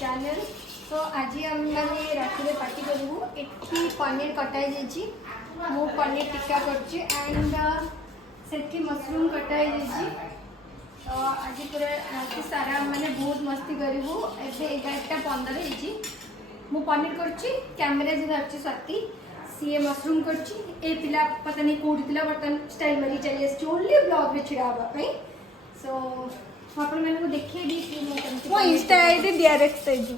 Channel. तो आज हम मैंने रात में पार्टी करूँ। एठी पनीर कटाई जाइए, मु पनीर टिक्का करछि एंड सेठी मशरूम कटाई जाइए। तो आज पूरा रात सारा मैंने बहुत मस्ती करूँ। एबे 11:15 होइछि। मु पनीर करछि, कैमरा जे धरछि स्वाति, सी मशरूम करछि। ए पिला पता नहीं कोठी पिला बर्तन स्टाइल मारी चली आछि ओनली ब्लॉग रे छिड़ा हबा पई। सो आपण मैंने को देखिए भी कि मैं केमति मो इंस्टा आईडी डायरेक्ट से जो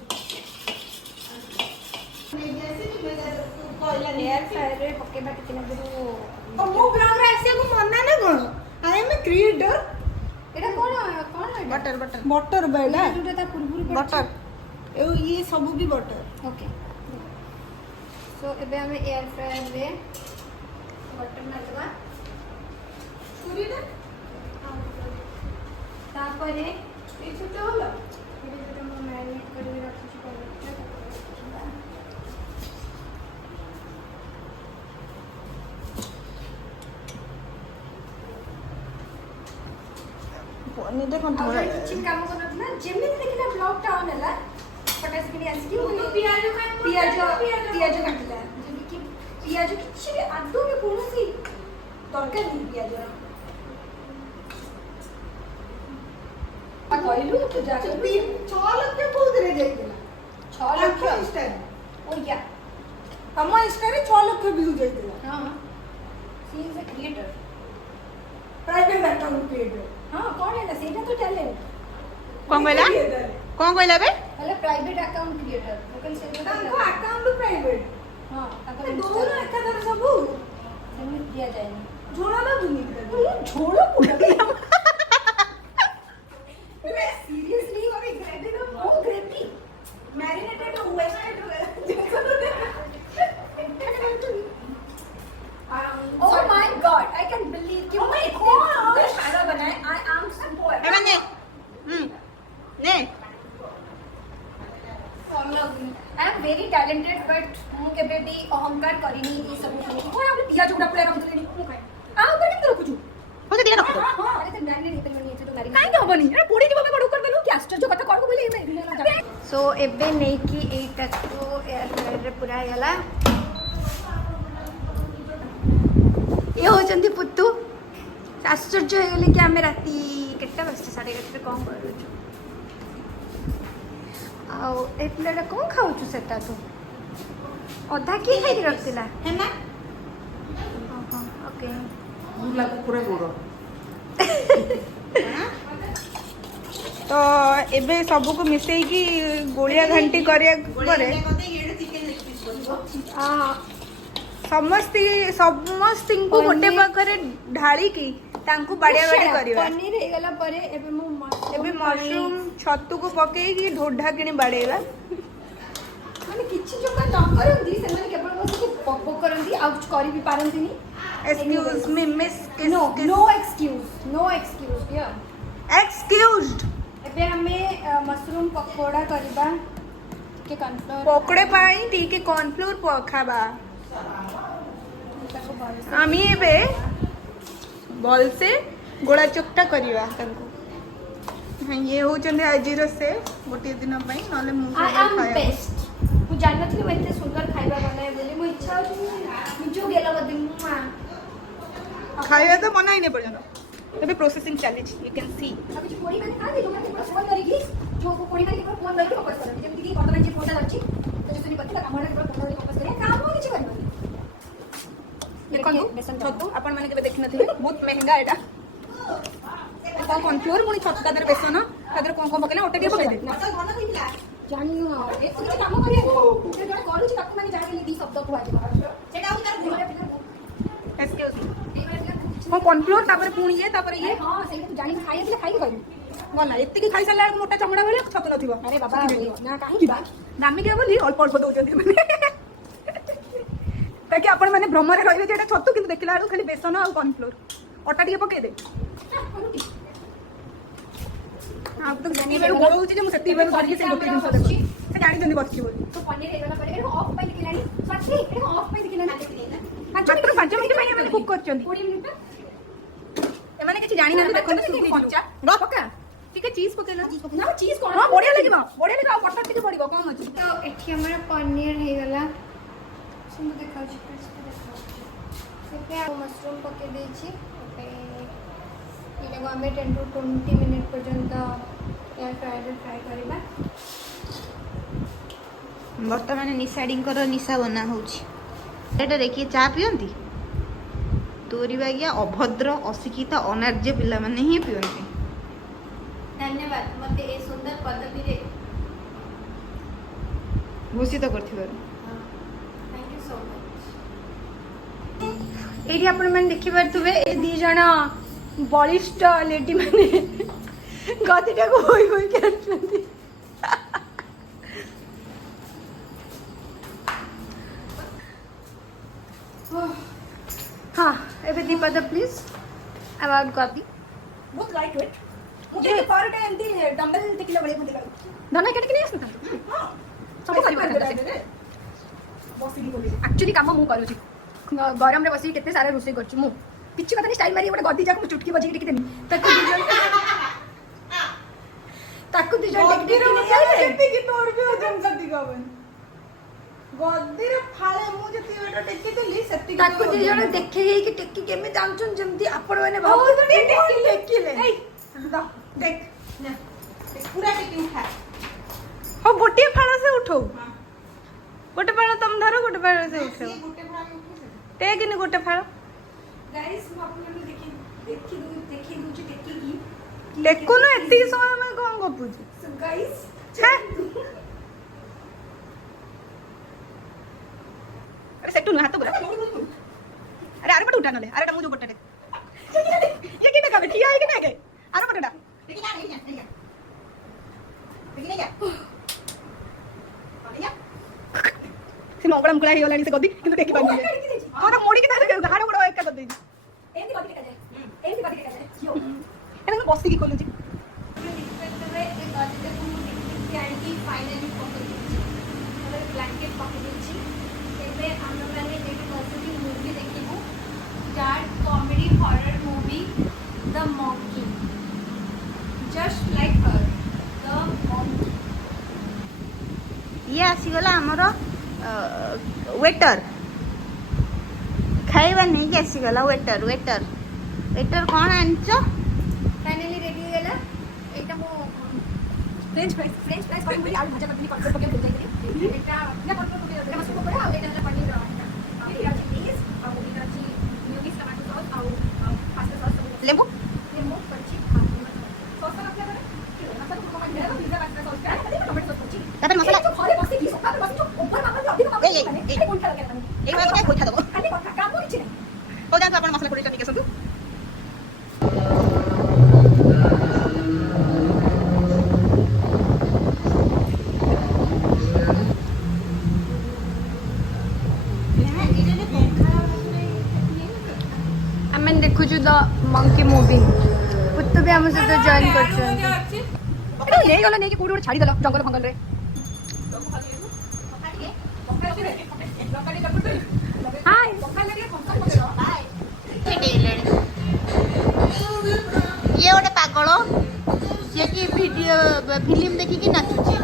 एयर फ्रायर रे पकेबा कितना गुरु ओ मो ब्राउन राइस को मना ना कोन I M a creator. Etah cone butter butter बेला जोटा ता पुरपुर बटर ए ये सब भी बटर। ओके। सो एबे हमें एयर फ्रायर रे बटर मारवा पूरी ना तापरे ए छोट होला ये जोटा मैं मैरिनेट करके रखछि पनीर देखो तो किसी काम करत ना जेमे देखिला ब्लॉग टाउन हला फटास के आसी कि पियाज काटला जेबि कि पियाज किछि भी आदो में कोनोसी दरकार नहीं पियाज आ कहलु तो जाके 6 लाख के बहुत रे जाइला 6 लाख इंस्टा ओ या हम इंस्टा रे 6 लाख व्यू जाइला। हां she is a creator private account creator. हां कौन है ना सेटा तो टैलेंट कौन कहला बे मतलब प्राइवेट अकाउंट क्रिएटर लेकिन से ताको अकाउंट प्राइवेट हां ए दोनों एकादर सब सेमिट दिया जाएगा झोला ना दुनी झोलो पूरा मैं सीरियसली और ग्रेवी ना वो gravy marinated wasted oh my god I can believe कि मैं इतना खाना बनाए आई एम सपोर्ट एमने ने I am very talented but मु केबे भी अहंकार करिनी ई सब खाने को हम पियाज उड़ा पुला रखते नहीं मु खाए आ बड़ी तो रखुछु होते दिया रखो हां अरे तो मैरिनेट हेते मनी तो मैरिनेट काई होबनी अरे पोड़ी जीव में बड़ कर देलु कि आश्चर्य कथा करबो बोली एमे सो एबे नै कि एटा को एयर फ्रायर रे पूरा हैला ये होचंती पुत्तु आश्चर्य हो गले कि आमे राती केटा बजते 11:30 कौन करू आउ ए प्लेटा कौन खाऊछु सेटा तो अधा की खाई रखतिला है ना ओके गुला पूरा गोड़ तो एबे सब को मिसई की गोलिया घंटी करिया करे समस्त को गोटे पाखरे ढाली की तांको बाड़िया बाड़ी करिवा पनीर हे गला परे एबे मु एबे मशरूम छत्तू को पकेई की ढोढा किनी बाड़ेला माने किछि जो का न करंदी से माने केवल बस के पक पक करंदी आ कुछ करि भी पारंती नी excuse me miss no excuse या एक्सक्यूज्ड एबे हमें मशरूम पकोड़ा करबा के कॉर्नफ्लोर पकोड़े पाई टीके कॉर्नफ्लोर खाबा आमी एबे बॉल से गोड़ा चकटा करिवा तांको हां ये हो चंदे आजीरो से गोटे दिन पई नले मु आई एम बेस्ट मु जानथि मैं इतने सुंदर खाइबा बनाए बोली मु इच्छा होची निजो गेला बदी मुआ खाया तो मना ही नहीं पड़नो तबे प्रोसेसिंग चली यू कैन सी अभी कोड़ी मैंने कहा कि जो मैं फोन करेगी जो कोड़ी मैंने केवल फोन करके वापस करेंगे जेमति कि वर्तमान जे फोन लाची तो जसनी पति का हमरा केवल फोन करके वापस करे काम हो किछ करबा देखो छतु अपन माने के देख नथिले बहुत महंगा एटा तो कॉर्नफ्लोर मुनी छतु तादर बेसन तादर कोन पकेले ओटे के पके दे घन कइला जानियो ए तो काम करिया जे जने करू छी ताकू माने जाके दी शब्द को आज सेटा हो तार एक्सक्यूज मैं कॉर्नफ्लोर तापर पुणी ये तापर ये हां सेटा तो जानि खाइए दिले खाइ करू गला एत्ते की खाई साला मोटा चमड़ा वाले छतु नथिबो अरे बाबा ना काहे बा नामी के बोली अल्प अल्प दउचंती माने ताकि आपण माने भ्रम रे रहिबे जेटा छतु किंतु देखिला आलु खाली बेसन और कॉर्नफ्लोर ओटा टिके पके दे आप तो जानी बेर गोड़ होची जे मु सेती बेर करके से गोटे दिन से से जानी जनी बसची बोली तो पनीर हेगला पर एरो ऑफ पे लिखिलानी सच्ची एरो ऑफ पे लिखिलानी मात्र 5 मिनिट में कुक करचंती 20 मिनिट एमाने किछि जानि ना देखो तो कंचा पका ଟିକେ ଚିଜ ପକେଇଲା ନା ଚିଜ କଣ ହଁ ବଢିଆ ଲାଗିବ ଆଉ ବଟର ଟିକେ ପଡିବ କମ ଅଛି ତ ଏଠି ଆମର ପନିର ହେଇଗଲା ମୁଁ ଦେଖାଉଛି ଏବେ ଆଉ ମସରୁମ୍ ପକେଇ ଦେଇଛି ଏବେ ଏଇଟାକୁ ଆମେ 10 to 20 ମିନିଟ୍ ପର୍ଯ୍ୟନ୍ତ ଏୟାର ଫ୍ରାଏରେ ଫ୍ରାଏ କରିବା। ବର୍ତ୍ତମାନ ନିଶାଡିଙ୍କର ନିଶା ବନା ହଉଛି ଏଟାରେ କିଏ ଚା ପିଅନ୍ତି ତୋରି ବାଗିଆ ଅଭଦ୍ର ଅଶିକ୍ଷିତ ଅନାର୍ଯ୍ୟ ପିଲାମାନେ ହିଁ ପିଅନ୍ତି। ଧନ୍ୟବାଦ ମୋତେ ଏ ସୁନ୍ଦର ପଦ୍ଧତିରେ ଭୂଷିତ କରିଥିବାରୁ ଥ୍ୟାଙ୍କ ୟୁ ସୋ ମଚ୍। ଏଇଠି ଆପଣମାନେ ଦେଖିପାରୁଥିବେ ଏ ଦି ଜଣ ବଳିଷ୍ଠ ଲେଡି ମାନେ ଗଦିଟାକୁ ହୋଇ ହୋଇକି ଆସୁଛନ୍ତି। ହଁ ଏବେ ଦୀପଦ ପ୍ଲିଜ ଆବାଉଟ୍ ଗଦି ବହୁତ ଲାଇଟ୍ ୱେଟ୍ ମୁଁ ଟିକେ ପାରଟା ଏମିତି ଡମ୍ବେଲ ଟେକିଲା ଭଳିଆ ମୋତେ ଲାଗୁଛି। ଧନ କେଟିକି ନେଇ ଆସିଥାନ୍ତୁ ହଁ ସବୁ କରିପାରିବେ ବସିକି ବୋଲିଲେ ଆକ୍ଚୁଆଲି କାମ ମୁଁ କରୁଛି ଗରମରେ ବସିକି କେତେ ସାରା ରୋଷେଇ କରୁଛି ମୁଁ କିଛି କଥା ଷ୍ଟାଇଲ ମାରି ଗୋଟେ ଗଦି ଯାକ ମୁଁ ଚୁଟକି ବଜିକି ଟେକିଦେବି ତାକୁ ଦି ଜଣ ଟେକି ନେଇ ଆଇଲେ ଯେତିକି ତୋର ବି ଓଜନ ସେତିକି ହବନି ଗଦିର ଫାଳେ ମୁଁ ଯେତିକି ବେଟ ଟେକିଥିଲି ସେତିକି ତାକୁ ଦି ଜଣ ଦେଖେଇ ହେଇକି ଟେକି କେମିତି ଜାଣୁଛନ୍ତି ଯେମିତି ଆପଣ ମାନେ ଭାବୁଛନ୍ତି ଟେକିଲେ ଦେଖ ପୁରା ଟେକି ଉଠା ହଉ ଗୋଟିଏ ଫାଳ ସେ ଉଠଉ ଗୋଟେ ଫାଳ ତମ ଧର ଗୋଟେ ଫାଳ ସେ ଉଠଉ ଟେକିନି ଗୋଟେ ଫାଳ ଗାଇସ୍ ମୁଁ ଆପଣଙ୍କୁ ଦେଖି ଦଉଛି ଟେକିକି ଟେକୁନ ଏତିକି ସମୟ ଆମେ କଣ ଗପୁଛୁ ଗାଇସ୍ अरे सेटू ना हाथ तो बोला अरे आरे पट उठा नले अरे मु जो गोटा ये किने का ठिया है कि ना के आरे पटडा से मंगला मुगला हे गलानी से गदी किंतु देखि पानी हां तो मोड़ी के ना हाड़ गोड़ एक कर दे एंती गदी टेका जाए एंती गदी टेका जाए यो एने को बसी की खोलु छी फाइनली ब्लैंकेट पकड़ दीजिए ଏବେ ଆମେମାନେ ଏଠି ବସିକି ମୁଭି ଦେଖିବୁ ଯାର କମେଡି ହରର ମୁଭି ଦ ମଙ୍କି ଜଷ୍ଟ ଲାଇକ୍ ହର ଦ ମଙ୍କି ये आसीगला आमर वेटर खाइबा नहीं कि आसीगला वेटर वेटर वेटर कौन आनछ फाइनली रेडी ହେଇଗଲା ଏଇଟା ମୁଁ फ्रेंच फ्राइज କରି ମୁଇ ଆଳୁ ଭଜା କରିଥିଲି ପକେଇ ପକେଇ ଭଜା କରି ଏଇଟା ନା ପକେଇ ପକେଇ ମସଲା ପକେଇ ଆଉ ଏଇଟା ହେଲା ପନିର ଏଇଟା ଅଛି ଚିଜ ଆଉ ଏଇଟା ଅଛି ମିଓନିଜ ଟମାଟୋ ସସ୍ ଆଉ ପାସ୍ତା ସସ୍ लेबू ଲେମ୍ବୁ କରିଛି ସସ୍ ରଖିଲା ପରେ ମସଲା ପକେଇ pizza pasta sauce tomato sauce କରିଛି ତାପରେ ମସଲା ଘରେ ବସିକି ସକାଳେ ବସିଛୁ ଓଭର ମାମା ଅଧିକ କାମ ଏଇ କୋଣ୍ଠା ଲଗେଇଲା ଏଇ ଭାଗ काय खोटा दबो ଖାଲି କଥା କାମ କିଛି ନାହିଁ हो जातो आपण मसला खोडी टनिक असंतु ଆମେ ଦେଖୁଛୁ ଦ ମଙ୍କି ମୁଭି ପୁତୁ ବି ଆମ ସହିତ ଜଏନ୍ କରୁଛନ୍ତି ଏଟା ନେଇଗଲା ନେଇକି କୋଉଠି ଗୋଟେ ଛାଡି ଦେଲା ଜଙ୍ଗଲ ଫଙ୍ଗଲରେ ହାय ये गोटे पागल जे कि वीडियो फिल्म देखिकी नाचुची